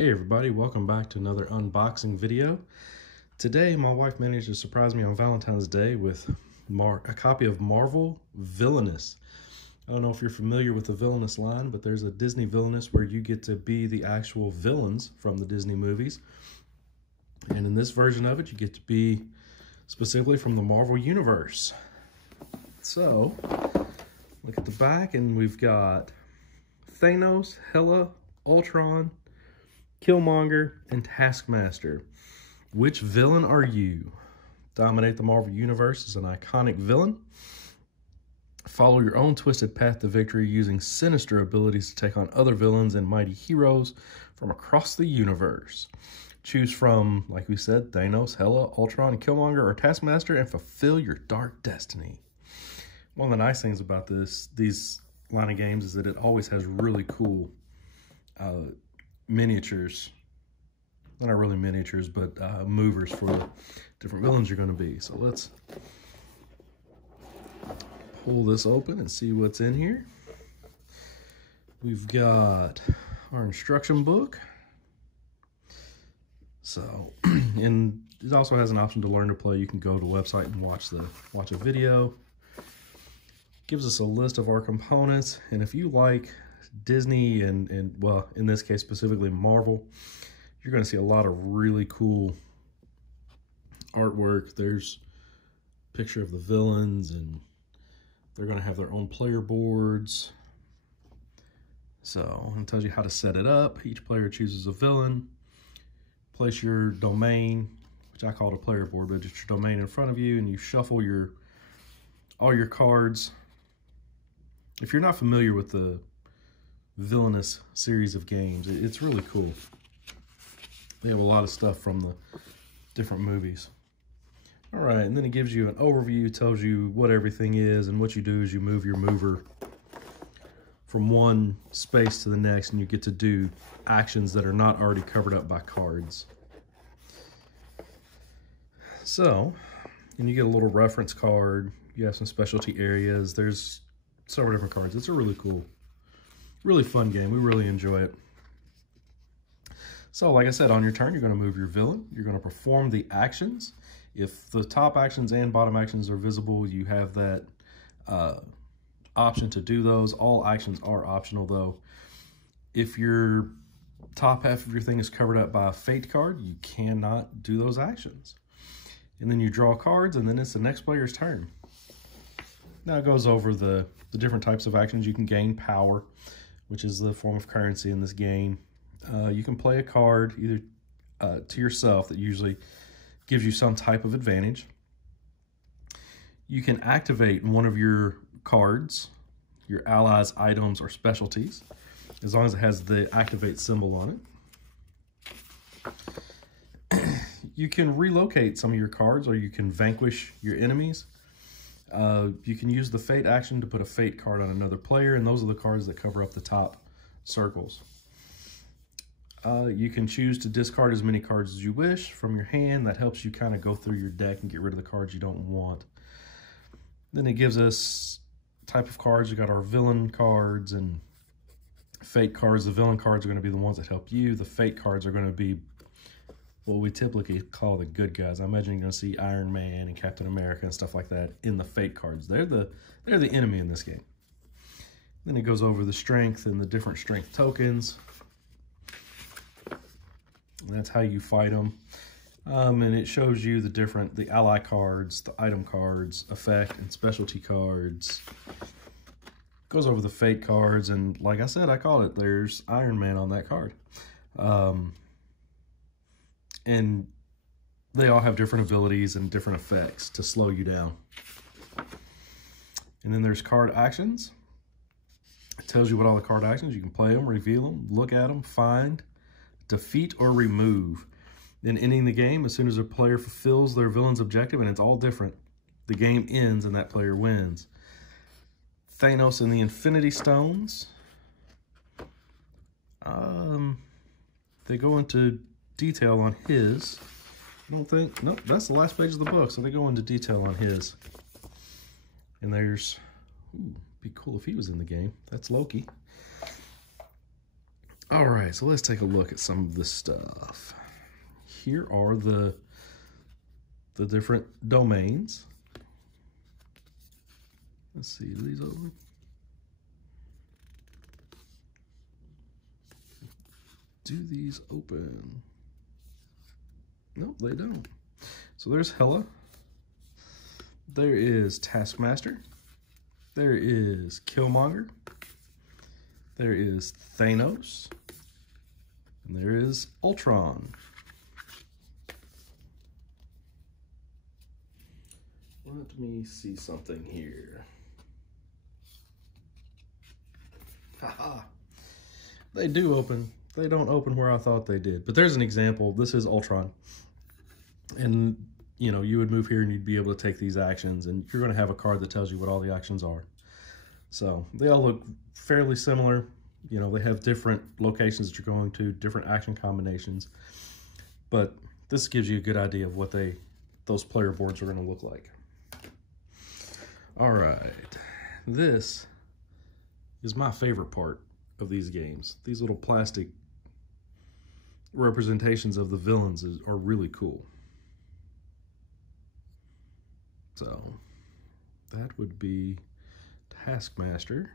Hey everybody, welcome back to another unboxing video. Today my wife managed to surprise me on Valentine's Day with a copy of Marvel Villainous. I don't know if you're familiar with the Villainous line, but there's a Disney Villainous where you get to be the actual villains from the Disney movies. And in this version of it, you get to be specifically from the Marvel Universe. So, look at the back and we've got Thanos, Hela, Ultron, Killmonger, and Taskmaster. Which villain are you? Dominate the Marvel Universe as an iconic villain. Follow your own twisted path to victory using sinister abilities to take on other villains and mighty heroes from across the universe. Choose from, like we said, Thanos, Hela, Ultron, Killmonger, or Taskmaster and fulfill your dark destiny. One of the nice things about these line of games is that it always has really cool miniatures. Not really miniatures, but movers for different villains you're going to be. So let's pull this open and see what's in here. We've got our instruction book. So, and it also has an option to learn to play. You can go to the website and watch a video. Gives us a list of our components, and if you like Disney and well, in this case specifically Marvel, you're going to see a lot of really cool artwork. There's a picture of the villains, and they're going to have their own player boards. So it tells you how to set it up. Each player chooses a villain. Place your domain, which I call it a player board, but it's your domain in front of you, and you shuffle all your cards. If you're not familiar with the Villainous series of games, it's really cool. They have a lot of stuff from the different movies. All right, and then it gives you an overview, tells you what everything is, and what you do is you move your mover from one space to the next, and you get to do actions that are not already covered up by cards. So, and you get a little reference card. You have some specialty areas. There's several different cards. It's a really cool, really fun game. We really enjoy it. So, like I said, on your turn, you're going to move your villain. You're going to perform the actions. If the top actions and bottom actions are visible, you have that option to do those. All actions are optional, though. If your top half of your thing is covered up by a fate card, you cannot do those actions. And then you draw cards, and then it's the next player's turn. Now it goes over the different types of actions. You can gain power, which is the form of currency in this game. You can play a card either to yourself that usually gives you some type of advantage. You can activate one of your cards, your allies, items, or specialties, as long as it has the activate symbol on it. You can relocate some of your cards, or you can vanquish your enemies. You can use the fate action to put a fate card on another player, and those are the cards that cover up the top circles. You can choose to discard as many cards as you wish from your hand. That helps you kind of go through your deck and get rid of the cards you don't want. Then it gives us type of cards. You got our villain cards and fate cards. The villain cards are going to be the ones that help you. The fate cards are going to be what we typically call the good guys. I imagine you're going to see Iron Man and Captain America and stuff like that in the fate cards. They're the enemy in this game. Then it goes over the strength and the different strength tokens. And that's how you fight them. And it shows you the ally cards, the item cards, effect and specialty cards. Goes over the fate cards, and like I said, I called it. There's Iron Man on that card. And they all have different abilities and different effects to slow you down. And then there's card actions. It tells you what all the card actions. You can play them, reveal them, look at them, find, defeat, or remove. Then ending the game, as soon as a player fulfills their villain's objective, and it's all different, the game ends and that player wins. Thanos and the Infinity Stones. They go into detail on his. I don't think, nope, that's the last page of the book, so they go into detail on his. And there's, ooh, be cool if he was in the game. That's Loki. All right, so let's take a look at some of this stuff. Here are the different domains. Let's see, do these open? Do these open? Nope, they don't. So there's Hela. There is Taskmaster. There is Killmonger. There is Thanos. And there is Ultron. Let me see something here. Haha. They do open. They don't open where I thought they did. But there's an example. This is Ultron. And, you know, you would move here and you'd be able to take these actions. And you're going to have a card that tells you what all the actions are. So they all look fairly similar. You know, they have different locations that you're going to, different action combinations. But this gives you a good idea of what those player boards are going to look like. All right. This is my favorite part of these games. These little plastic representations of the villains are really cool. So that would be Taskmaster.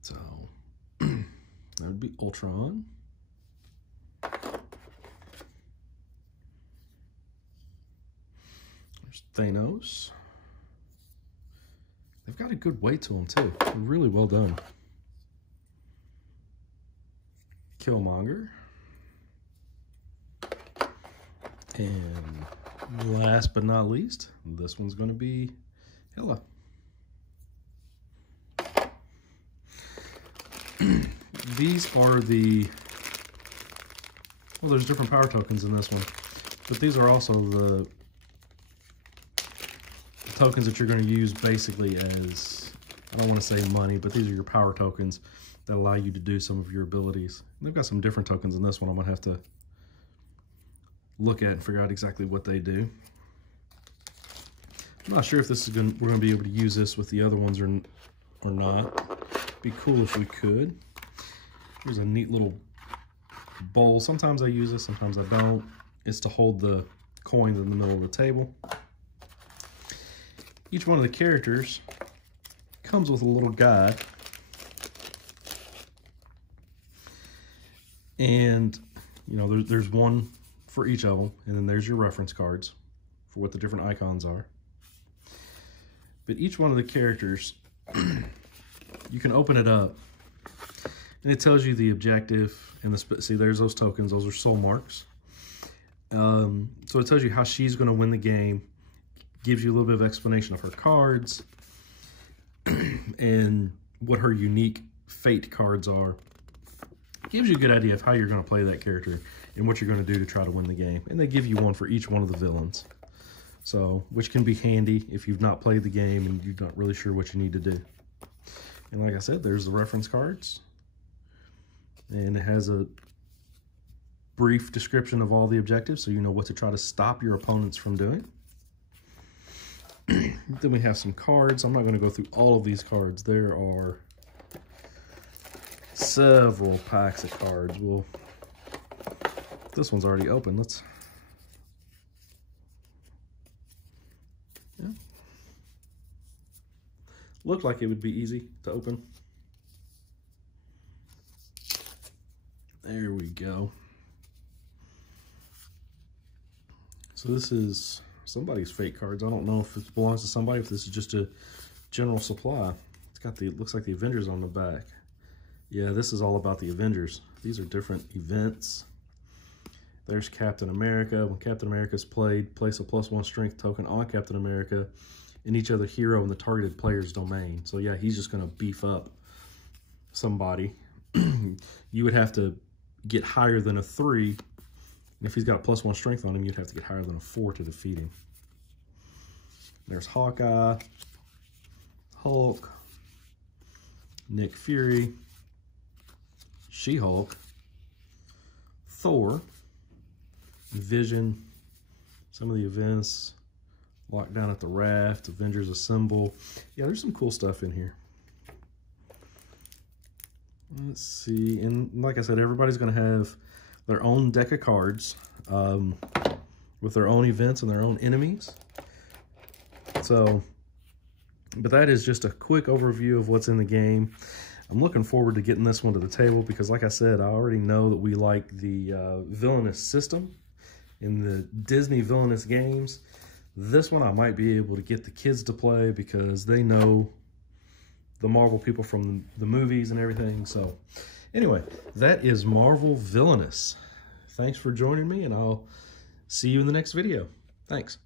So that would be Ultron. There's Thanos. They've got a good weight to them too. They're really well done. Killmonger. And last but not least, this one's going to be Hela. These are well, there's different power tokens in this one, but these are also the tokens that you're going to use basically as, I don't want to say money, but these are your power tokens that allow you to do some of your abilities. And they've got some different tokens in this one. I'm going to have to look at and figure out exactly what they do. I'm not sure if this is we're going to be able to use this with the other ones or not. It'd be cool if we could. Here's a neat little bowl. Sometimes I use this, sometimes I don't. It's to hold the coins in the middle of the table. Each one of the characters comes with a little guide. And, you know, there's one for each of them, and then there's your reference cards for what the different icons are. But each one of the characters, you can open it up, and it tells you the objective and the see. There's those tokens; those are soul marks. So it tells you how she's going to win the game. Gives you a little bit of explanation of her cards and what her unique fate cards are. Gives you a good idea of how you're going to play that character and what you're going to do to try to win the game. And they give you one for each one of the villains. So, which can be handy if you've not played the game and you're not really sure what you need to do. And like I said, there's the reference cards. And it has a brief description of all the objectives so you know what to try to stop your opponents from doing. Then we have some cards. I'm not going to go through all of these cards. There are several packs of cards. Well, this one's already open. Let's... Yeah. Looked like it would be easy to open. There we go. So this is somebody's fate cards. I don't know if it belongs to somebody, if this is just a general supply. It's got it looks like the Avengers on the back. Yeah, this is all about the Avengers. These are different events. There's Captain America. When Captain America's played, place a +1 strength token on Captain America and each other hero in the targeted player's domain. So yeah, he's just going to beef up somebody. You would have to get higher than a 3. And if he's got a +1 strength on him, you'd have to get higher than a 4 to defeat him. There's Hawkeye, Hulk, Nick Fury, She-Hulk, Thor, Vision, some of the events, Lockdown at the Raft, Avengers Assemble. Yeah, there's some cool stuff in here. Let's see, and like I said, everybody's going to have their own deck of cards with their own events and their own enemies. So, but that is just a quick overview of what's in the game. I'm looking forward to getting this one to the table because, like I said, I already know that we like the Villainous system in the Disney Villainous games. This one I might be able to get the kids to play because they know the Marvel people from the movies and everything. So anyway, that is Marvel Villainous. Thanks for joining me, and I'll see you in the next video. Thanks.